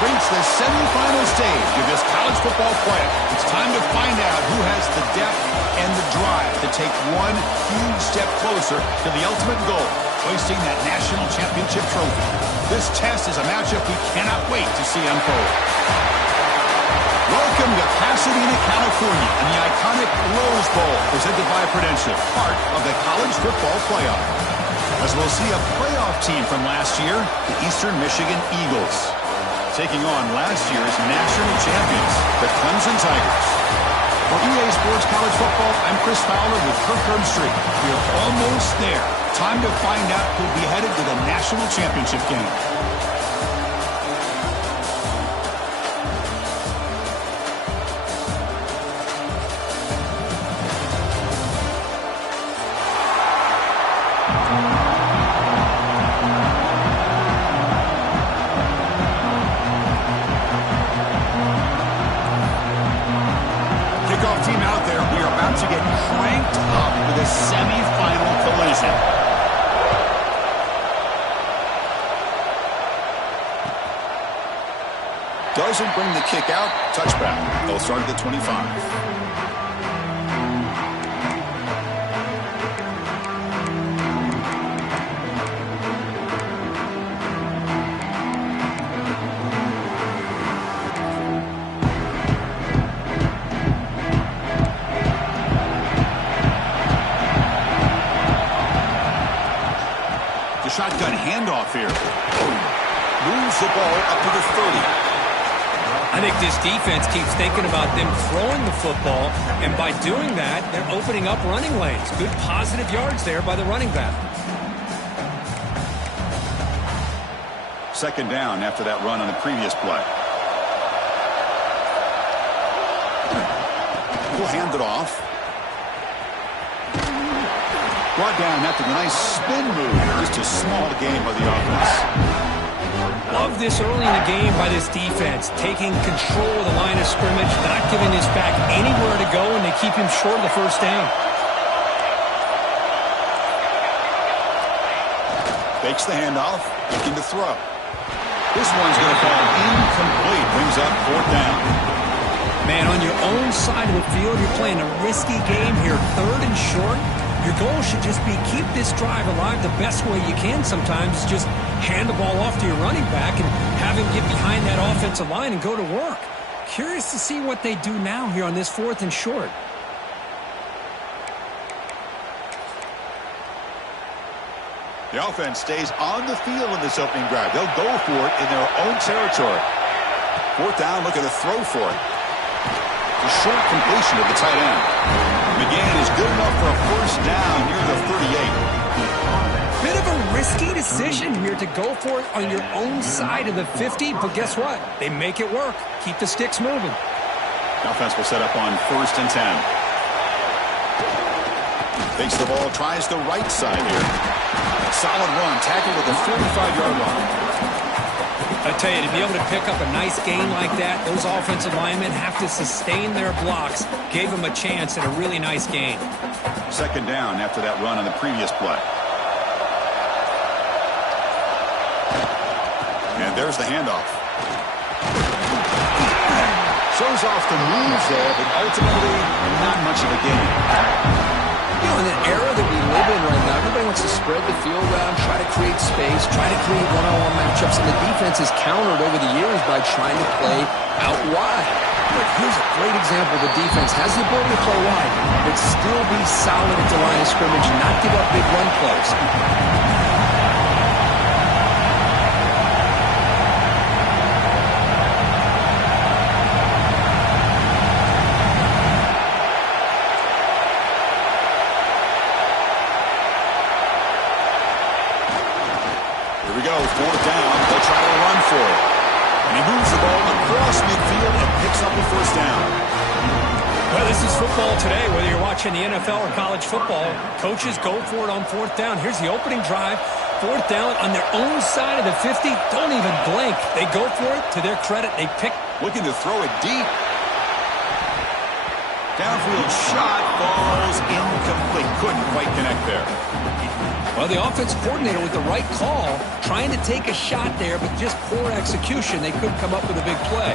reached the semifinal stage of this college football playoff. It's time to find out who has the depth and the drive to take one huge step closer to the ultimate goal, hoisting that national championship trophy. This test is a matchup we cannot wait to see unfold. Welcome to Pasadena, California, and the iconic Rose Bowl, presented by Prudential, part of the college football playoff. As we'll see a playoff team from last year, the Eastern Michigan Eagles, taking on last year's national champions, the Clemson Tigers. For EA Sports College Football, I'm Chris Fowler with Kirk Herbstreit. We're almost there. Time to find out who'll be headed to the national championship game. Doesn't bring the kick out. Touchback. They'll start at the 25. The shotgun handoff here. Moves the ball up to the 30. I think this defense keeps thinking about them throwing the football, and by doing that, they're opening up running lanes. Good positive yards there by the running back. Second down after that run on the previous play. We'll hand it off. Brought down after the nice spin move. Just a small gain by the offense. Love this early in the game by this defense, taking control of the line of scrimmage, not giving this back anywhere to go, and they keep him short of the first down. Fakes the handoff, looking to throw. This one's going to fall incomplete, brings up fourth down. Man, on your own side of the field, you're playing a risky game here, third and short. Your goal should just be keep this drive alive the best way you can sometimes. Just hand the ball off to your running back and have him get behind that offensive line and go to work. Curious to see what they do now here on this fourth and short. The offense stays on the field in this opening drive. They'll go for it in their own territory. Fourth down, looking to throw for it. A short completion of the tight end. McGann is good enough for a first down near the 38. Bit of a risky decision here to go for it on your own side of the 50, but guess what? They make it work. Keep the sticks moving. The offense will set up on first and 10. Takes the ball, tries the right side here. Solid run, tackled at the 45-yard line. I tell you, to be able to pick up a nice gain like that, those offensive linemen have to sustain their blocks. Gave them a chance at a really nice gain. Second down after that run on the previous play. And there's the handoff. Shows off the moves there, but ultimately not much of a gain. You know, in an era that we live in right now, everybody wants to spread the field around, try to create space, try to create one-on-one matchups, and the defense has countered over the years by trying to play out wide. But here's a great example. The defense has the ability to play wide, but still be solid at the line of scrimmage and not give up big run plays. Fourth down, they'll try to run for it. And he moves the ball across midfield and picks up the first down. Well, this is football today, whether you're watching the NFL or college football. Coaches go for it on fourth down. Here's the opening drive. Fourth down on their own side of the 50. Don't even blink. They go for it. To their credit, they pick. Looking to throw it deep. Downfield shot falls incomplete. Couldn't quite connect there. Well, the offense coordinator with the right call, trying to take a shot there, but just poor execution. They couldn't come up with a big play.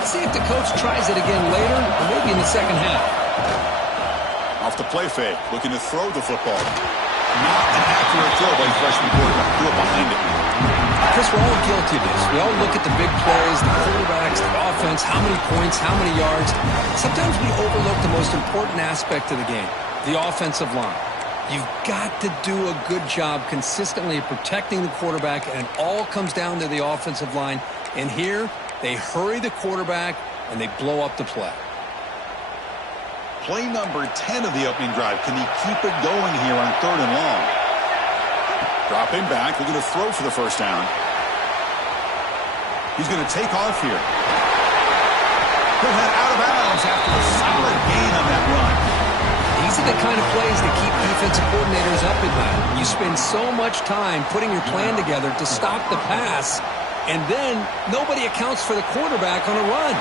Let's see if the coach tries it again later, or maybe in the second half. Off the play fake, looking to throw the football. Not an accurate throw by the freshman quarterback. Threw it behind it. Chris, we're all guilty of this. We all look at the big plays, the quarterbacks, the offense, how many points, how many yards. Sometimes we overlook the most important aspect of the game, the offensive line. You've got to do a good job consistently of protecting the quarterback, and it all comes down to the offensive line. And here, they hurry the quarterback, and they blow up the play. Play number 10 of the opening drive. Can he keep it going here on 3rd and long? Dropping back, looking to throw for the first down. He's going to take off here. He'll head out of bounds after a solid gain on that run. These are the kind of plays that keep defensive coordinators up at night. You spend so much time putting your plan together to stop the pass, and then nobody accounts for the quarterback on a run.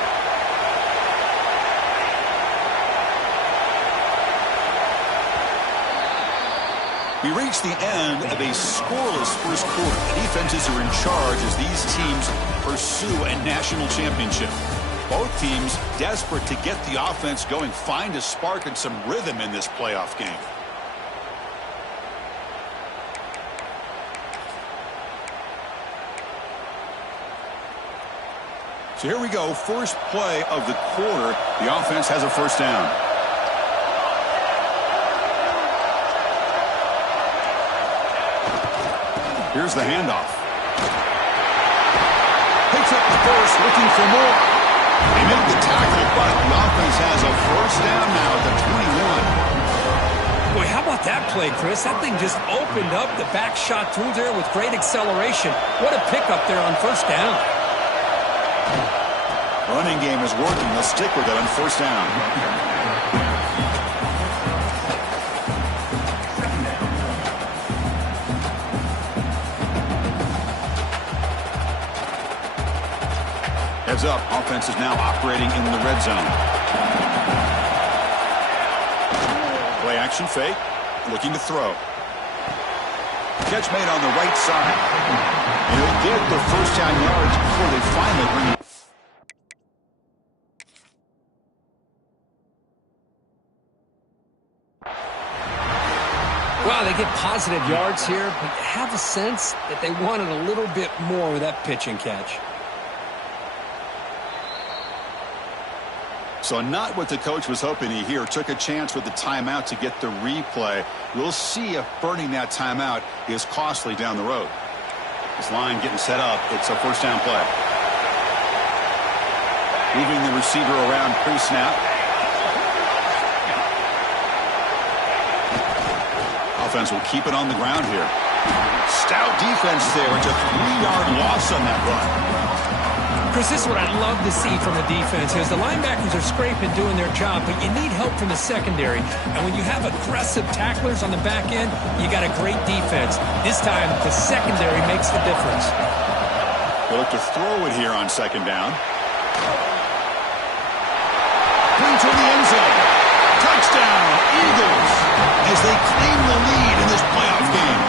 We reach the end of a scoreless first quarter. The defenses are in charge as these teams pursue a national championship. Both teams desperate to get the offense going, find a spark and some rhythm in this playoff game. So here we go, first play of the quarter. The offense has a first down. Here's the handoff. Picks up the first, looking for more. They make the tackle, but the offense has a first down now at the 21. Boy, how about that play, Chris? That thing just opened up. The back shot through there with great acceleration. What a pickup there on first down. Running game is working. They'll stick with it on first down. Heads up, offense is now operating in the red zone. Play action fake, looking to throw. Catch made on the right side. And he'll get the first down yards before they finally bring it. Wow, they get positive yards here, but you have a sense that they wanted a little bit more with that pitch and catch. So not what the coach was hoping to hear. Took a chance with the timeout to get the replay. We'll see if burning that timeout is costly down the road. This line getting set up. It's a first down play. Moving the receiver around pre-snap. Offense will keep it on the ground here. Stout defense there. It's a 3-yard loss on that run. Chris, this is what I'd love to see from a defense is the linebackers are scraping, doing their job, but you need help from the secondary. And when you have aggressive tacklers on the back end, you got a great defense. This time, the secondary makes the difference. They look to throw it here on second down. Into the end zone. Touchdown, Eagles, as they claim the lead in this playoff game.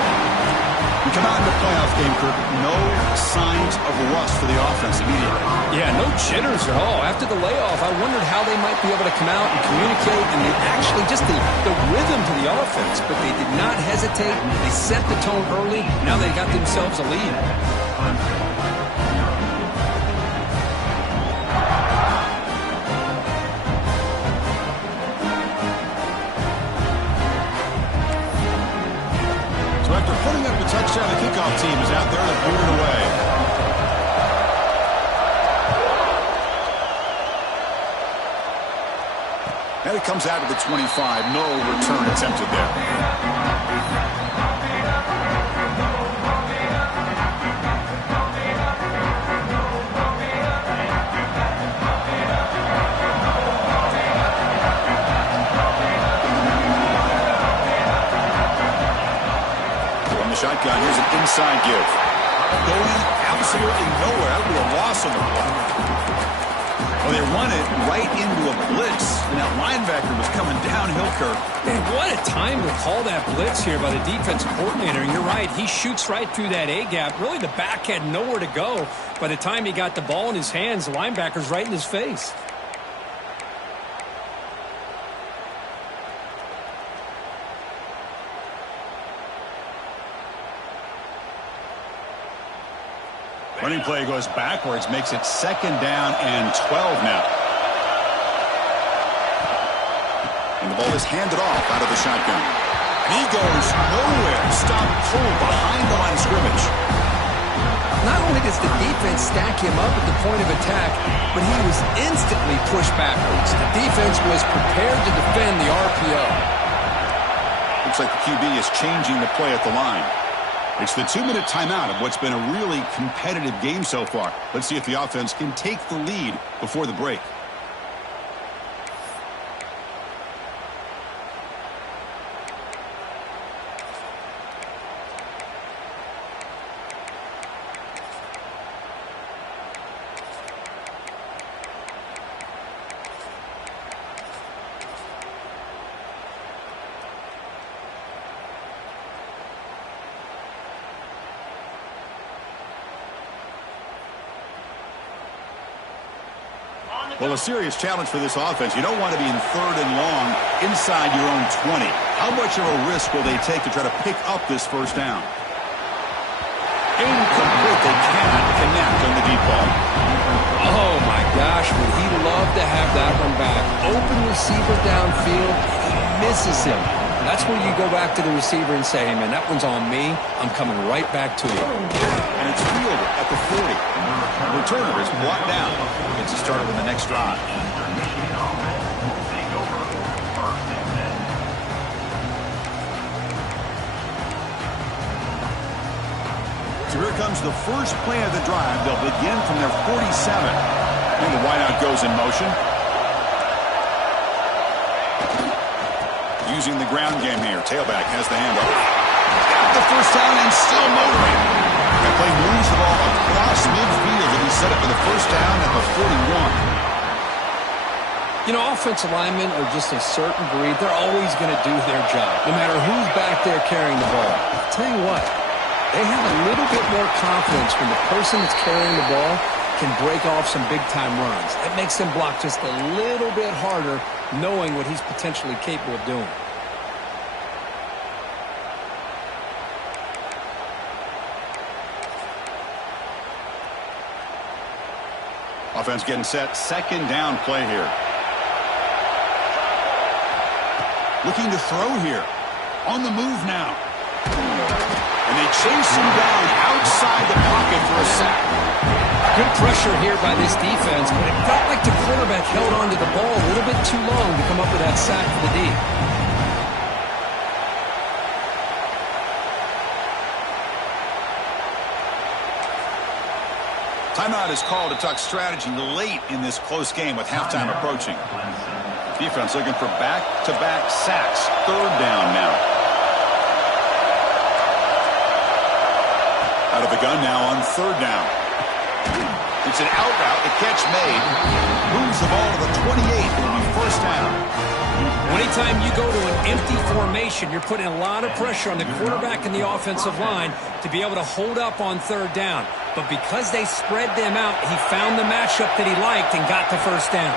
We come out in the playoff game, Kirk. No signs of rust for the offense immediately. Yeah, no jitters at all. After the layoff, I wondered how they might be able to come out and communicate and actually just the rhythm to the offense. But they did not hesitate. They set the tone early. Now they got themselves a lead. After putting up the touchdown, the kickoff team is out there to boot it away. And it comes out to the 25. No return attempted there. Shotgun, here's an inside give. Going absolutely nowhere. That would be a loss on the play. Well, they run it right into a blitz, and that linebacker was coming downhill, Kirk. Man, what a time to call that blitz here by the defensive coordinator. You're right. He shoots right through that A-gap. Really, the back had nowhere to go. By the time he got the ball in his hands, the linebacker's right in his face. Running play goes backwards, makes it 2nd down and 12 now. And the ball is handed off out of the shotgun. He goes nowhere. Stop pulled behind the line of scrimmage. Not only does the defense stack him up at the point of attack, but he was instantly pushed backwards. The defense was prepared to defend the RPO. Looks like the QB is changing the play at the line. It's the 2-minute timeout of what's been a really competitive game so far. Let's see if the offense can take the lead before the break. Well, a serious challenge for this offense. You don't want to be in 3rd and long inside your own 20. How much of a risk will they take to try to pick up this 1st down? Incomplete. They cannot connect on the deep ball. Oh, my gosh, would he love to have that one back. Open receiver downfield, he misses him. That's where you go back to the receiver and say, hey, man, that one's on me. I'm coming right back to you. And it's fielded at the 40. The returner is blocked down. Gets us started with the next drive. So here comes the first play of the drive. They'll begin from their 47. And the wideout goes in motion. Using the ground game here. Tailback has the handoff. Got the 1st down and still motoring. That play moves the ball across midfield and he's set up for the 1st down at the 41. You know, offensive linemen are just a certain breed. They're always going to do their job, no matter who's back there carrying the ball. I'll tell you what, they have a little bit more confidence when the person that's carrying the ball can break off some big-time runs. That makes them block just a little bit harder, knowing what he's potentially capable of doing. Offense getting set. 2nd down play here. Looking to throw here. On the move now. And they chase him down outside the pocket for a sack. Good pressure here by this defense, but it felt like the quarterback held onto the ball a little bit too long to come up with that sack for the D. Timeout is called to talk strategy late in this close game with halftime approaching. Defense looking for back-to-back sacks. 3rd down now. Out of the gun now on 3rd down. It's an out route. The catch made. Moves the ball to the 28. It'll be 1st down. Anytime you go to an empty formation, you're putting a lot of pressure on the quarterback and the offensive line to be able to hold up on 3rd down. But because they spread them out, he found the matchup that he liked and got the 1st down.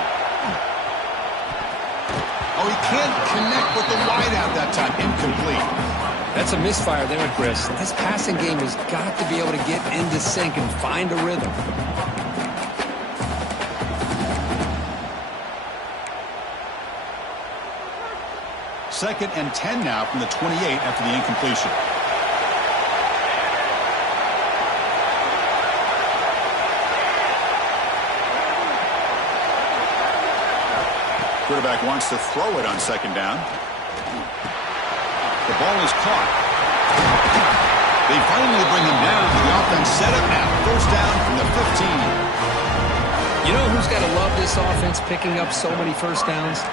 Oh, he can't connect with the wideout that time. Incomplete. That's a misfire there, Chris. This passing game has got to be able to get into sync and find a rhythm. Second and 10 now from the 28 after the incompletion. Quarterback wants to throw it on 2nd down. The ball is caught. They finally bring him down. The offense set up now. 1st down from the 15. You know who's got to love this offense picking up so many 1st downs?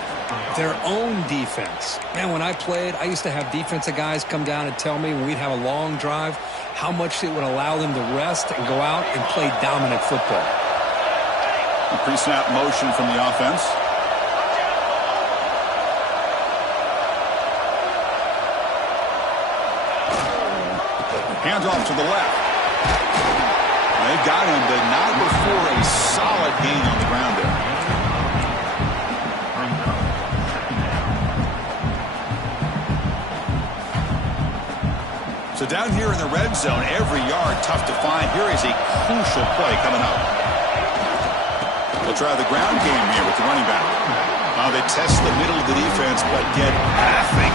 Their own defense. Man, when I played, I used to have defensive guys come down and tell me when we'd have a long drive how much it would allow them to rest and go out and play dominant football. A pre-snap motion from the offense. Hands off to the left. They got him, but not before a solid gain on the ground there. So down here in the red zone, every yard tough to find. Here is a crucial play coming up. They'll try the ground game here with the running back. They test the middle of the defense, but get nothing.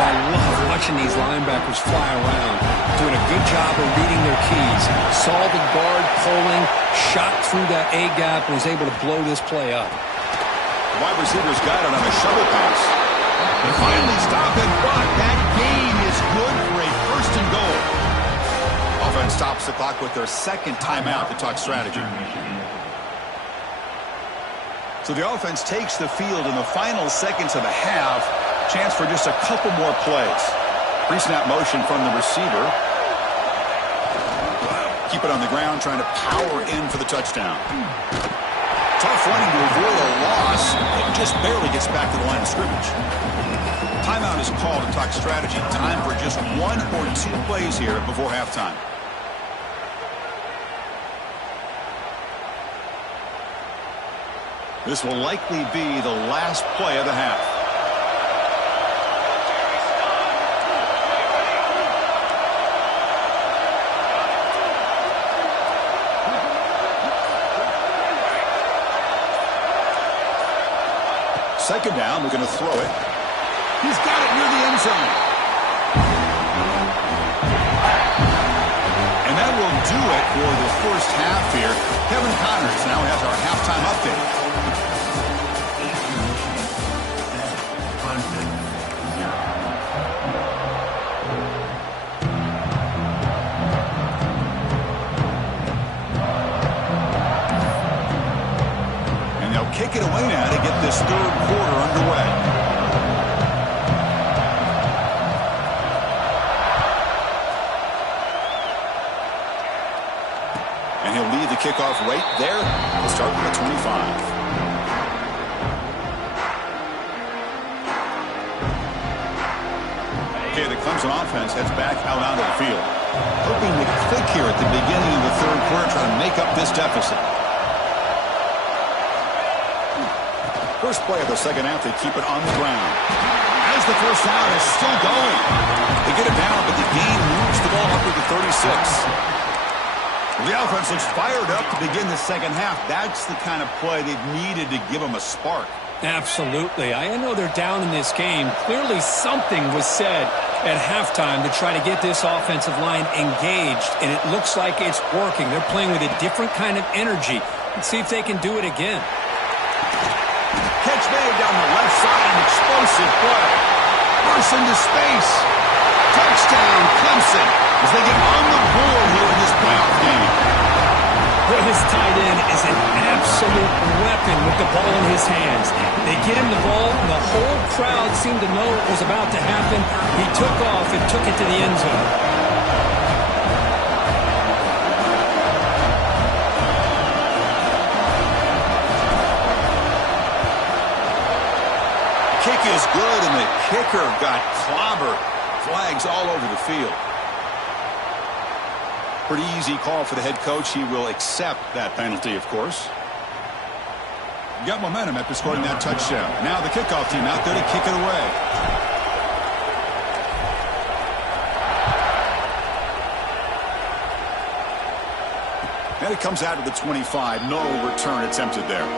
I love watching these linebackers fly around, doing a good job of reading their keys. Saw the guard pulling, shot through that A-gap, and was able to blow this play up. The wide receivers got it on a shovel pass. They finally stop it, but that gain is good for a first and goal. Offense stops the clock with their second timeout to talk strategy. So the offense takes the field in the final seconds of the half. Chance for just a couple more plays. Pre-snap motion from the receiver. Keep it on the ground, trying to power in for the touchdown. Tough running to avoid a loss. It just barely gets back to the line of scrimmage. Timeout is called to talk strategy. Time for just 1 or 2 plays here before halftime. This will likely be the last play of the half. Second down, we're going to throw it. He's got it near the end zone. And that will do it for the first half here. Kevin Connors now has our halftime update. And they'll kick it away now to get this third quarter underway. And he'll lead the kickoff right there. We'll start with the 25. Okay, the Clemson offense heads back out onto the field. Hoping to click here at the beginning of the third quarter, trying to make up this deficit. First play of the second half, they keep it on the ground. As the first down is still going. They get it down, but the gain moves the ball up to the 36. The offense looks fired up to begin the second half. That's the kind of play they've needed to give them a spark. Absolutely. I know they're down in this game. Clearly something was said at halftime to try to get this offensive line engaged, and it looks like it's working. They're playing with a different kind of energy. Let's see if they can do it again. Catch made down the left side, an explosive play. Burst into space. Touchdown, Clemson, as they get on the board here in this playoff game. Well, this tight end is an absolute weapon with the ball in his hands. They get him the ball, and the whole crowd seemed to know what was about to happen. He took off and took it to the end zone. Kick is good, and the kicker got clobbered. Flags all over the field. Pretty easy call for the head coach. He will accept that penalty, of course. Got momentum after scoring that touchdown. Now the kickoff team out there to kick it away. And it comes out to the 25. No return attempted there.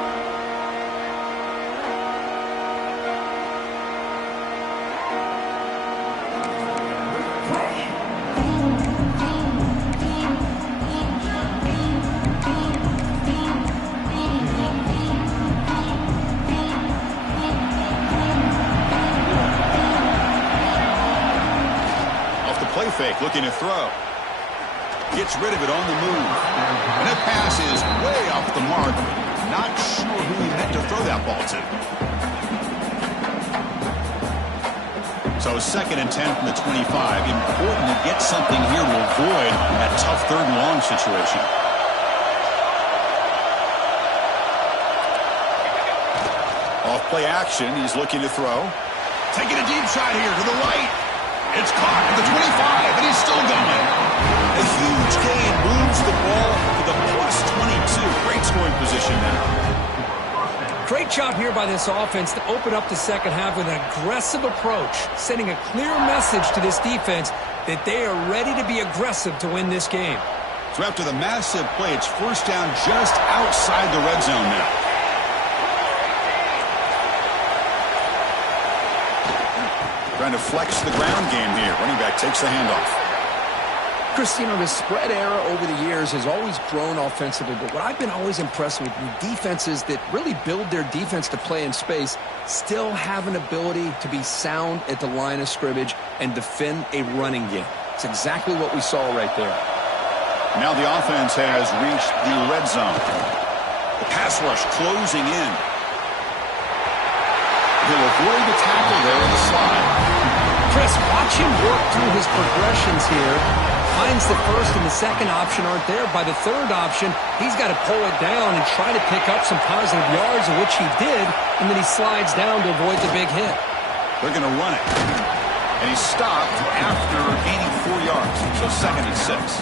Fake, looking to throw. Gets rid of it on the move. And that pass is way off the mark. Not sure who he meant to throw that ball to. So 2nd and 10 from the 25. Important to get something here to avoid that tough 3rd and long situation. Off play action, he's looking to throw. Taking a deep shot here to the right. It's caught at the 25, and he's still going. A huge gain moves the ball to the +22. Great scoring position now. Great job here by this offense to open up the second half with an aggressive approach, sending a clear message to this defense that they are ready to be aggressive to win this game. So after the massive play, it's first down just outside the red zone now. Trying to flex the ground game here. Running back takes the handoff. Chris, you know, the spread era over the years has always grown offensively, but what I've been always impressed with defenses that really build their defense to play in space still have an ability to be sound at the line of scrimmage and defend a running game. It's exactly what we saw right there. Now the offense has reached the red zone. The pass rush closing in. He'll avoid the tackle there in the slide. Chris, watch him work through his progressions here. Finds the first and the second option aren't there. By the third option, he's got to pull it down and try to pick up some positive yards, of which he did, and then he slides down to avoid the big hit. They're going to run it. And he stopped after gaining 4 yards, so 2nd and 6.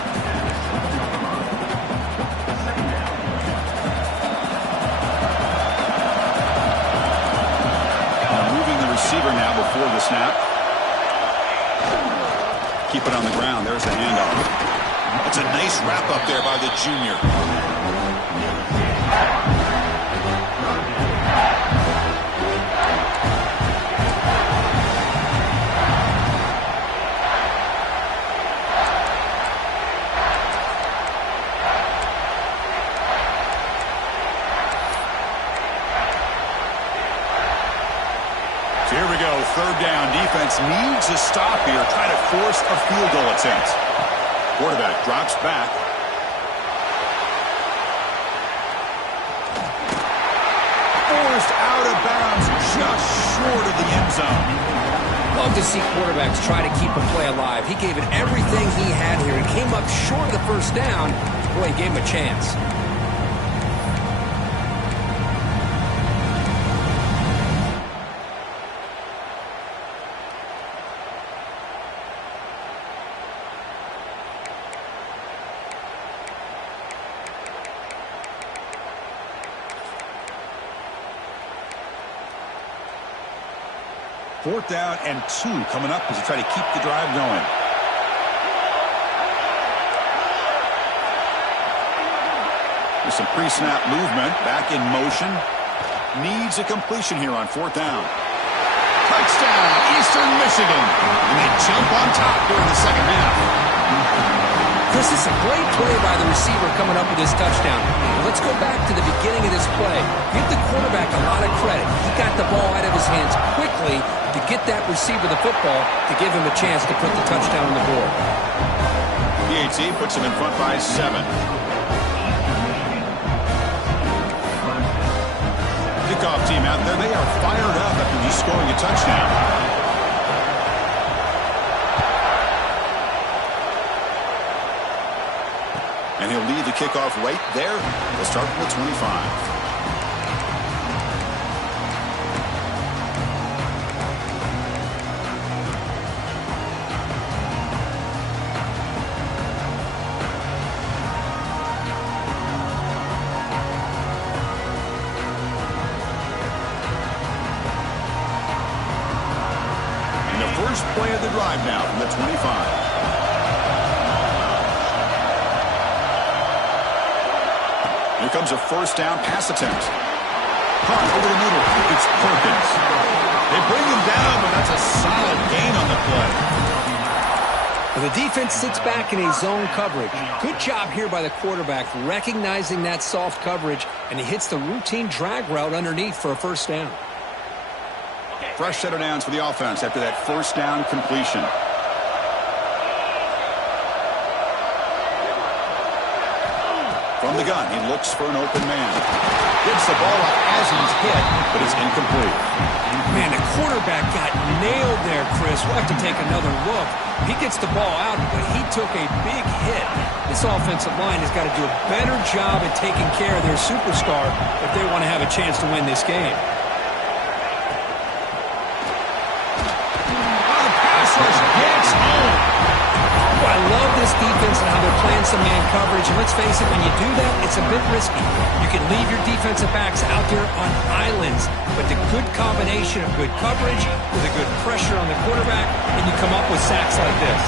Receiver now before the snap. Keep it on the ground. There's the handoff. It's a nice wrap up there by the junior. Here we go, 3rd down. Defense needs a stop here. Try to force a field goal attempt. Quarterback drops back. Forced out of bounds, just short of the end zone. Love to see quarterbacks try to keep a play alive. He gave it everything he had here. He came up short of the first down. Boy, he gave him a chance. Fourth down and 2 coming up as they try to keep the drive going. There's some pre-snap movement. Back in motion. Needs a completion here on 4th down. Touchdown, Eastern Michigan. And they jump on top here in the second half. Chris, it's a great play by the receiver coming up with this touchdown. Let's go back to the beginning of this play. Give the quarterback a lot of credit. He got the ball out of his hands quickly to get that receiver the football to give him a chance to put the touchdown on the board. PAT puts him in front by 7. Kickoff team out there. They are fired up after just scoring a touchdown. And he'll lead the kickoff right there. They'll start from the 25. And the first play of the drive now from the 25. Here comes a first down pass attempt. Caught over the middle. It's Perkins. They bring him down, but that's a solid gain on the play. And the defense sits back in a zone coverage. Good job here by the quarterback, recognizing that soft coverage, and he hits the routine drag route underneath for a first down. Fresh set of downs for the offense after that first down completion. From the gun, he looks for an open man. Gets the ball up as he's hit, but it's incomplete. Man, the quarterback got nailed there, Chris. We'll have to take another look. He gets the ball out, but he took a big hit. This offensive line has got to do a better job at taking care of their superstar if they want to have a chance to win this game. I love this defense and how they're playing some man coverage. And let's face it, when you do that, it's a bit risky. You can leave your defensive backs out there on islands, but the good combination of good coverage with a good pressure on the quarterback, and you come up with sacks like this.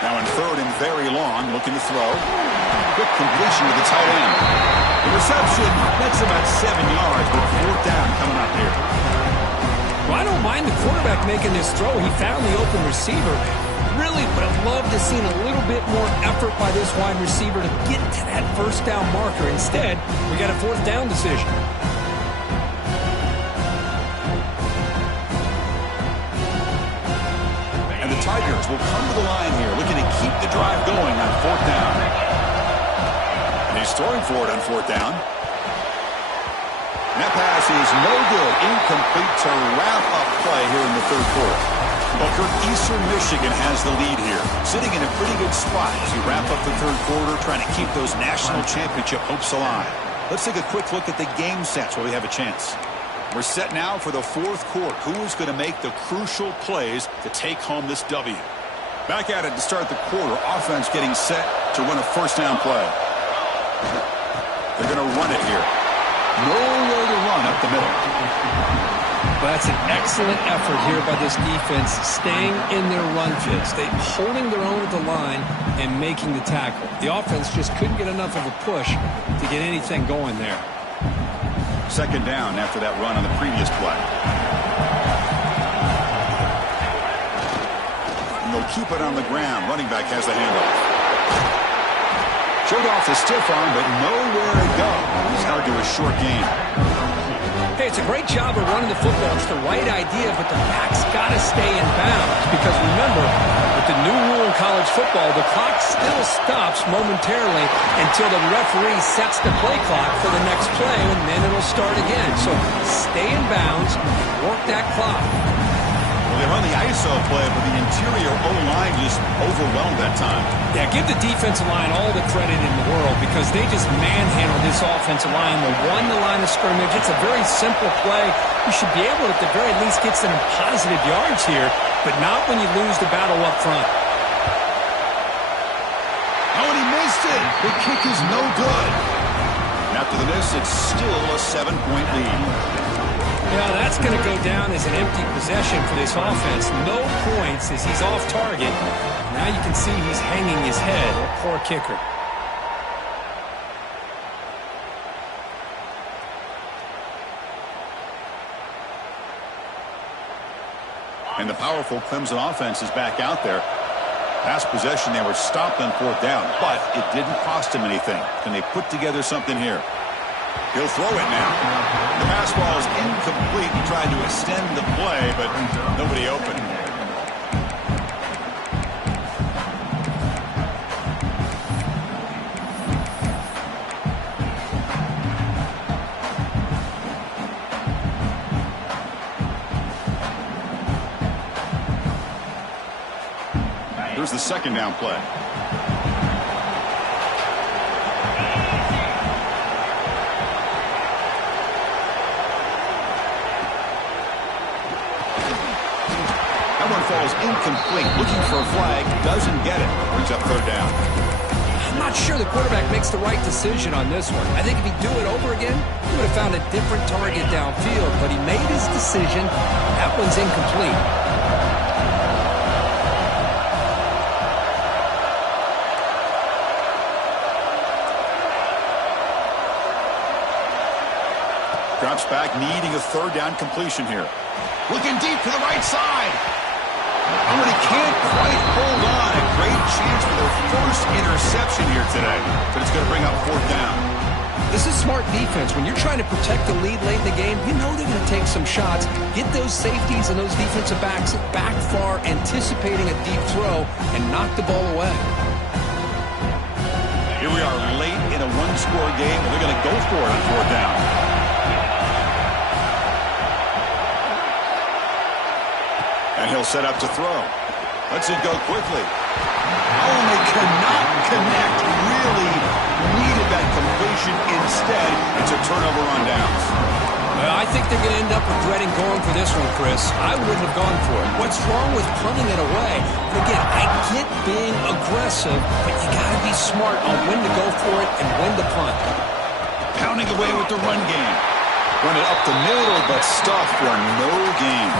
Now in third and very long, looking to throw. Quick completion to the tight end. The reception, that's about 7 yards, but fourth down coming up here. Well, I don't mind the quarterback making this throw. He found the open receiver. Really would have loved to see a little bit more effort by this wide receiver to get to that first down marker. Instead, we got a fourth down decision. And the Tigers will come to the line here, looking to keep the drive going on fourth down. And he's throwing for it on fourth down. And that pass is no good. Incomplete to wrap up play here in the third quarter. Booker, Eastern Michigan has the lead here, sitting in a pretty good spot as we wrap up the third quarter, trying to keep those national championship hopes alive. Let's take a quick look at the game sets while we have a chance. We're set now for the fourth quarter. Who is going to make the crucial plays to take home this W? Back at it to start the quarter. Offense getting set to run a first down play. They're going to run it here. Nowhere to run up the middle. Well, that's an excellent effort here by this defense, staying in their run fits. They're holding their own at the line and making the tackle. The offense just couldn't get enough of a push to get anything going there. Second down after that run on the previous play. And they'll keep it on the ground. Running back has the handoff. Showed off the stiff arm, but nowhere to go. He's held to a short gain. Hey, it's a great job of running the football. It's the right idea, but the back's got to stay in bounds. Because remember, with the new rule in college football, the clock still stops momentarily until the referee sets the play clock for the next play, and then it'll start again. So stay in bounds, work that clock. Well, they run the ISO play, but the interior O-line just overwhelmed that time. Yeah, give the defensive line all the credit in the world because they just manhandled this offensive line. They won the line of scrimmage. It's a very simple play. You should be able to, at the very least, get some positive yards here, but not when you lose the battle up front. Oh, and he missed it. The kick is no good. And after the miss, it's still a 7-point lead. Yeah, that's going to go down as an empty possession for this offense. No points as he's off target. Now you can see he's hanging his head. Poor kicker. And the powerful Clemson offense is back out there. Last possession, they were stopped on fourth down, but it didn't cost them anything. Can they put together something here? He'll throw it now. The pass ball is incomplete. He tried to extend the play, but nobody open. Here's the second down play. Falls incomplete. Looking for a flag. Doesn't get it. Brings up third down. I'm not sure the quarterback makes the right decision on this one. I think if he'd do it over again, he would have found a different target downfield, but he made his decision. That one's incomplete. Drops back, needing a third down completion here. Looking deep to the right side. Oh, and he can't quite hold on. A great chance for their first interception here today, but it's going to bring up fourth down. This is smart defense. When you're trying to protect the lead late in the game, you know they're going to take some shots, get those safeties and those defensive backs back far, anticipating a deep throw, and knock the ball away. Here we are late in a one-score game, and they're going to go for it on fourth down. And he'll set up to throw. Lets it go quickly. Oh, and they cannot connect. Really needed that completion. Instead, it's a turnover on downs. Well, I think they're going to end up regretting going for this one, Chris. I wouldn't have gone for it. What's wrong with punting it away? And again, I get being aggressive, but you got to be smart on when to go for it and when to punt. Pounding away with the run game. Run it up the middle, but stuff for no gain.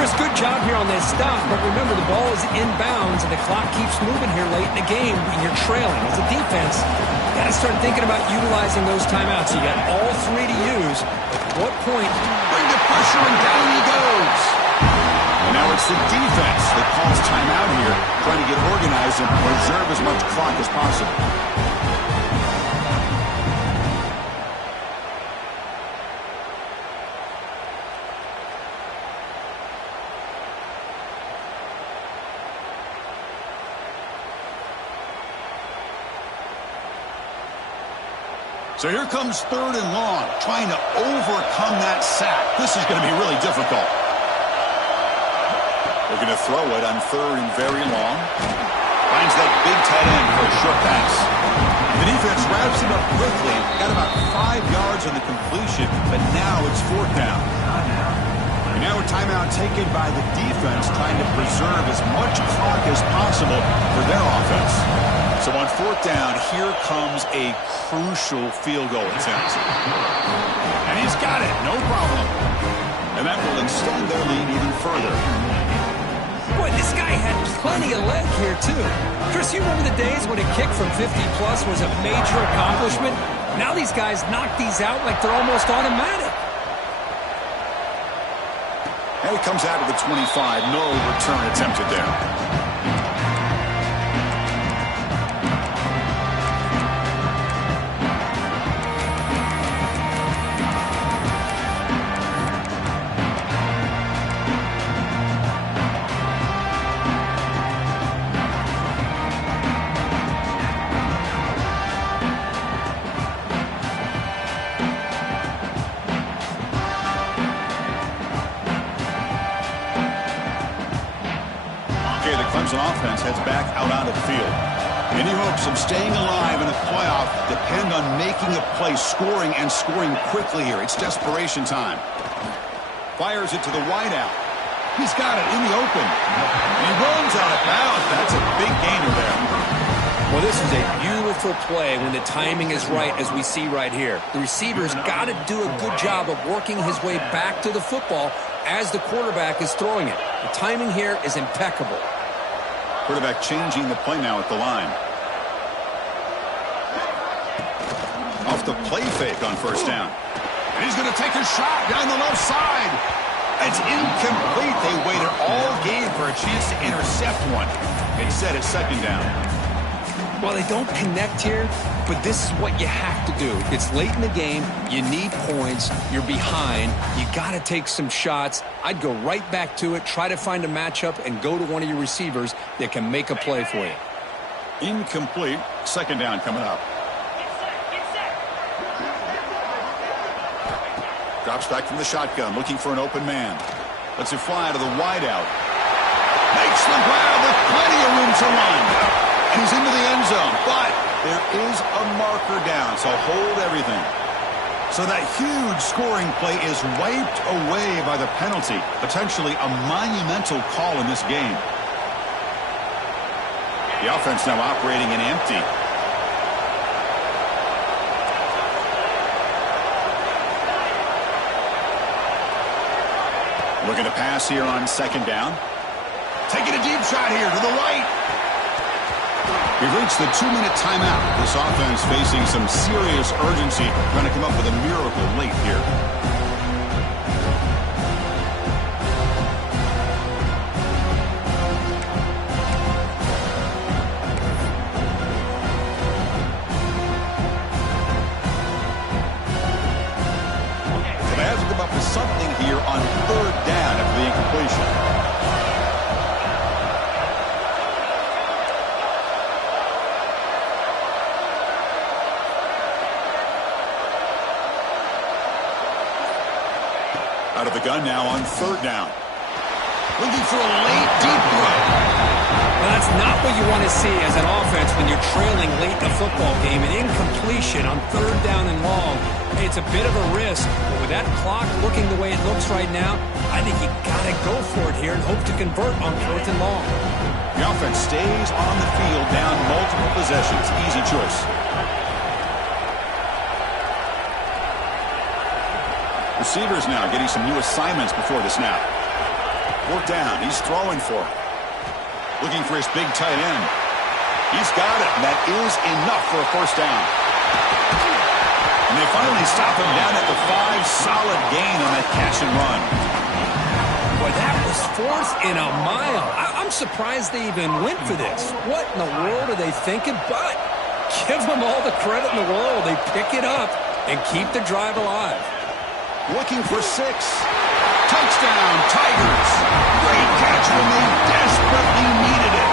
Chris, good job here on this stop, but remember the ball is inbounds and the clock keeps moving here late in the game and you're trailing. As a defense, you got to start thinking about utilizing those timeouts. You got all three to use. At what point? Bring the pressure and down he goes. And now it's the defense that calls timeout here, trying to get organized and preserve as much clock as possible. So here comes 3rd and long, trying to overcome that sack. This is going to be really difficult. They're going to throw it on 3rd and very long. Finds that big tight end for a short pass. The defense wraps him up quickly. Got about 5 yards on the completion, but now it's 4th down. And now a timeout taken by the defense, trying to preserve as much clock as possible for their offense. So on 4th down, here comes a crucial field goal attempt. And he's got it, no problem. And that will extend their lead even further. Boy, this guy had plenty of leg here, too. Chris, you remember the days when a kick from 50-plus was a major accomplishment? Now these guys knock these out like they're almost automatic. And it comes out of the 25. No return attempted there. Offense heads back out onto the field. Any hopes of staying alive in the playoff depend on making a play, scoring, and scoring quickly here. It's desperation time. Fires it to the wideout. He's got it in the open. He runs out of bounds. That's a big gainer there. Well, this is a beautiful play when the timing is right, as we see right here. The receiver's got to do a good job of working his way back to the football as the quarterback is throwing it. The timing here is impeccable. Quarterback changing the play now at the line. Off the play fake on 1st down. And he's going to take a shot down the left side. It's incomplete. They waited all game for a chance to intercept one. Instead, it's 2nd down. Well, they don't connect here, but this is what you have to do. It's late in the game. You need points. You're behind. You got to take some shots. I'd go right back to it, try to find a matchup, and go to one of your receivers that can make a play for you. Incomplete. 2nd down coming up. Drops back from the shotgun, looking for an open man. Lets it fly to the wideout. Makes the grab with plenty of room to run. And he's into the end zone, but there is a marker down, so hold everything. So that huge scoring play is wiped away by the penalty, potentially a monumental call in this game. The offense now operating in empty. Looking to pass here on 2nd down. Taking a deep shot here to the right. We've reached the 2-minute timeout. This offense facing some serious urgency, trying to come up with a miracle late here. So they have to come up with something here on 3rd down after the incompletion. Out of the gun now on 3rd down. Looking for a late deep throw. Well, that's not what you want to see as an offense when you're trailing late in a football game. An incompletion on 3rd down and long. It's a bit of a risk, but with that clock looking the way it looks right now, I think you got to go for it here and hope to convert on 4th and long. The offense stays on the field down multiple possessions. Easy choice. Receivers now getting some new assignments before the snap. 4th down. He's throwing for it. Looking for his big tight end. He's got it, and that is enough for a 1st down. And they finally stop him down at the 5. Solid gain on that catch and run. Boy, that was 4th and a mile. I'm surprised they even went for this. What in the world are they thinking? But give them all the credit in the world. They pick it up and keep the drive alive. Looking for 6. Touchdown, Tigers. Great catch when they desperately needed it.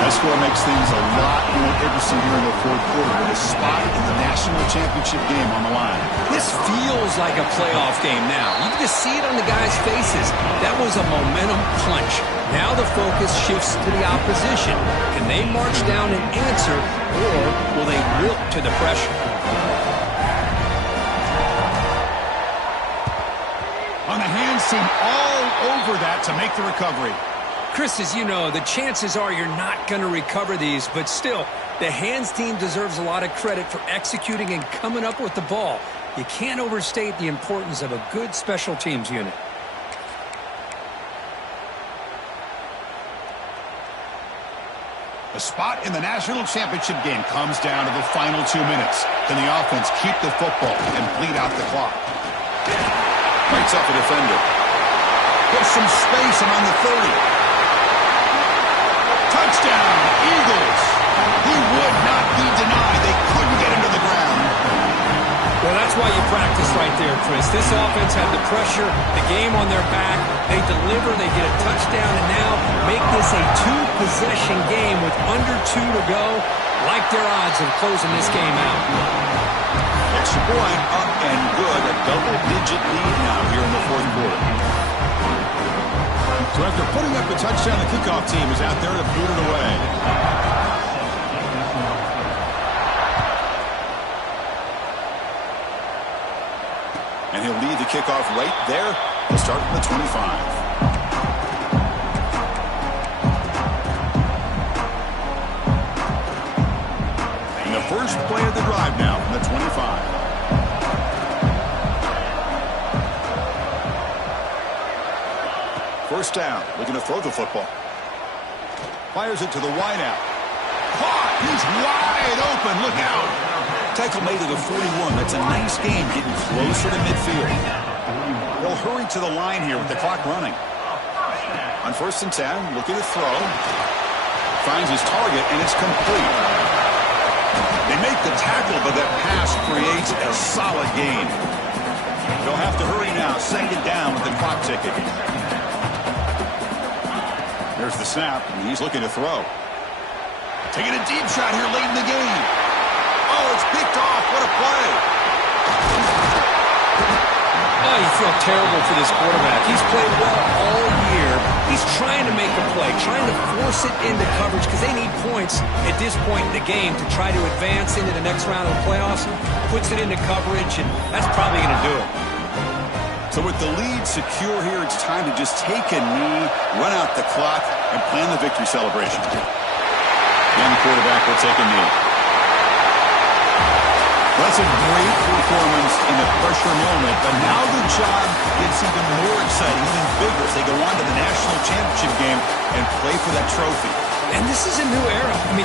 That score makes things a lot more interesting here in the 4th quarter with a spot in the national championship game on the line. This feels like a playoff game now. You can just see it on the guys' faces. That was a momentum punch. Now the focus shifts to the opposition. Can they march down and answer, or will they wilt to the pressure? On the hands team all over that to make the recovery. Chris, as you know, the chances are you're not going to recover these, but still, the hands team deserves a lot of credit for executing and coming up with the ball. You can't overstate the importance of a good special teams unit. The spot in the national championship game comes down to the final 2 minutes. Can the offense keep the football and bleed out the clock? Breaks up a defender. Puts some space around the 30. Touchdown, Eagles. He would not be denied. They couldn't get him to the ground. Well, that's why you practice right there, Chris. This offense had the pressure, the game on their back. They deliver, they get a touchdown, and now make this a 2-possession game with under 2 to go. Like their odds of closing this game out. Extra point up and good. A double-digit lead now here in the 4th quarter. So after putting up a touchdown, the kickoff team is out there to boot it away. And he'll lead the kickoff right there. He'll start from the 25. And the first play of the drive now from the 25. First down, looking to throw the football. Fires it to the wideout. Caught! He's wide open. Look out! Tackle made at the 41. That's a nice game getting closer to midfield. They'll hurry to the line here with the clock running. On 1st and 10, looking to throw. Finds his target, and it's complete. They make the tackle, but that pass creates a solid gain. They'll have to hurry now. 2nd down with the clock ticking. There's the snap, and he's looking to throw. Taking a deep shot here late in the game. Oh, it's picked off. What a play. Oh, you feel terrible for this quarterback. He's played well all year. He's trying to make a play, trying to force it into coverage because they need points at this point in the game to try to advance into the next round of the playoffs. Puts it into coverage, and that's probably going to do it. So with the lead secure here, it's time to just take a knee, run out the clock, and plan the victory celebration. Young quarterback will take a knee. That's a great performance in the pressure moment, but now the job gets even more exciting, even bigger as they go on to the national championship game and play for that trophy. And this is a new era. I mean,